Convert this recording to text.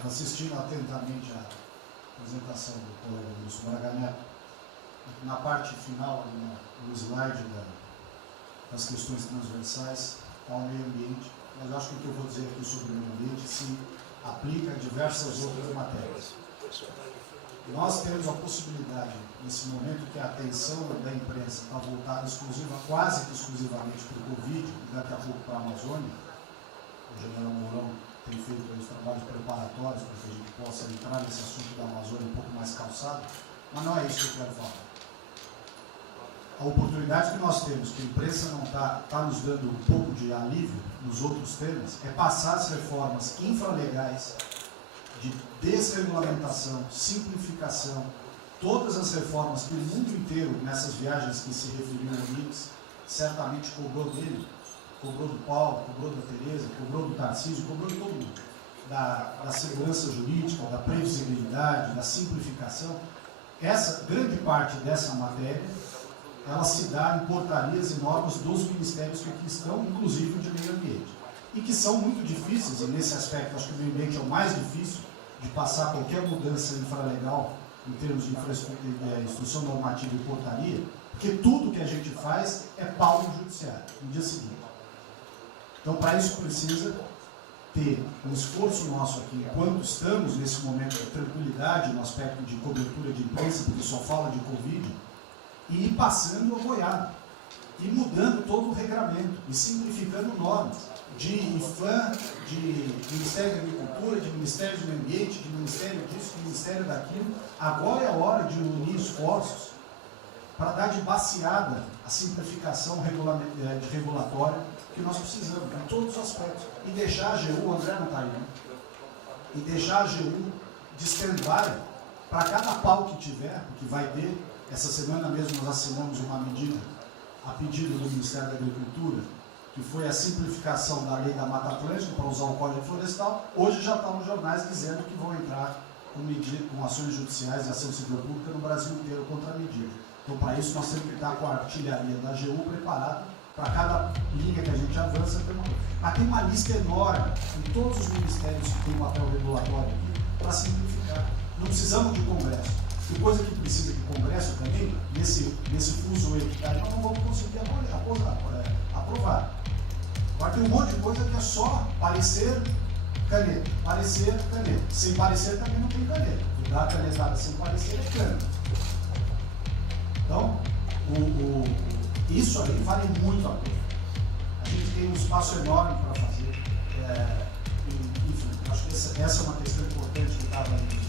Estava assistindo atentamente a apresentação do colega Wilson Braga Neto. Na parte final, no slide das questões transversais, está o meio ambiente. Mas eu acho que o que eu vou dizer aqui sobre o meio ambiente se aplica a diversas outras matérias. Nós temos a possibilidade, nesse momento que a atenção da imprensa está voltada quase que exclusivamente para o Covid, e daqui a pouco para a Amazônia. O general Mourão tem feito os trabalhos preparatórios para que a gente possa entrar nesse assunto da Amazônia um pouco mais calçado, mas não é isso que eu quero falar. A oportunidade que nós temos, que a imprensa não está nos dando um pouco de alívio nos outros temas, é passar as reformas infralegais de desregulamentação, simplificação, todas as reformas que o mundo inteiro, nessas viagens que se referiu ao Mix, certamente cobrou dele, cobrou do Paulo, cobrou da Tereza, cobrou do Tarcísio, cobrou de todo mundo, da segurança jurídica, da previsibilidade, da simplificação. Essa grande parte dessa matéria, ela se dá em portarias e normas dos ministérios que aqui estão, inclusive de meio ambiente, e que são muito difíceis, e nesse aspecto acho que o meio ambiente é o mais difícil de passar qualquer mudança infralegal em termos de instrução normativa e portaria, porque tudo que a gente faz é pau no judiciário, no dia seguinte. Então, para isso precisa ter um esforço nosso aqui, enquanto estamos nesse momento de tranquilidade, no aspecto de cobertura de imprensa, porque só fala de Covid, e ir passando a boiada, e mudando todo o regramento, e simplificando normas, de IFAM, de Ministério da Agricultura, de Ministério do Meio Ambiente, de Ministério disso, de Ministério daquilo. Agora é a hora de unir esforços para dar de baseada a simplificação regulatória que nós precisamos, em todos os aspectos. E deixar a AGU, o André não está aí, né? E deixar a AGU de stand-by para cada pau que tiver, porque vai ter. Essa semana mesmo nós assinamos uma medida a pedido do Ministério da Agricultura, que foi a simplificação da lei da Mata Atlântica para usar o Código Florestal. Hoje já está nos jornais dizendo que vão entrar com ações judiciais e ação civil pública no Brasil inteiro contra a medida. Então, para isso, nós temos que estar com a artilharia da AGU preparada para cada linha que a gente avança. Mas tem uma lista enorme em todos os ministérios que têm um papel regulatório aqui para simplificar. Não precisamos de Congresso. E coisa que precisa de Congresso também, nesse fuso equitário, nós não vamos conseguir aprovar. Agora tem um monte de coisa que é só parecer, caneta. Parecer, caneta. Sem parecer também não tem caneta. O dar canetada sem parecer é caneta. Então, isso aí vale muito a pena. A gente tem um espaço enorme para fazer. Enfim, acho que essa é uma questão importante que estava aí.